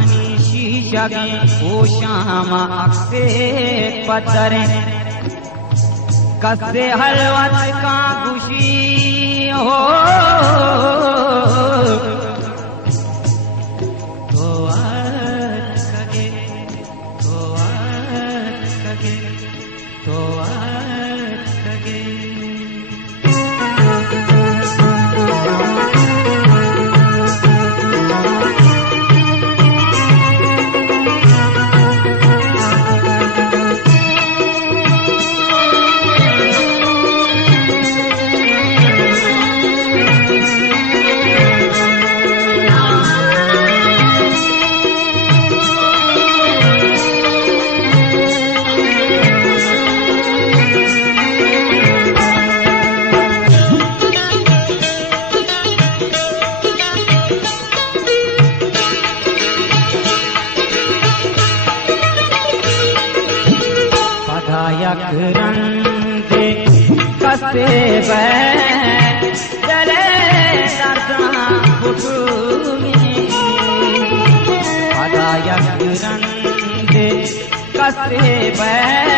money शीशा ओ शाम अक्से पत्थर कसे हलवत का खुशी हो तो कगे तो कगे तो कगे रंग कसे जले अदायक रंग कसे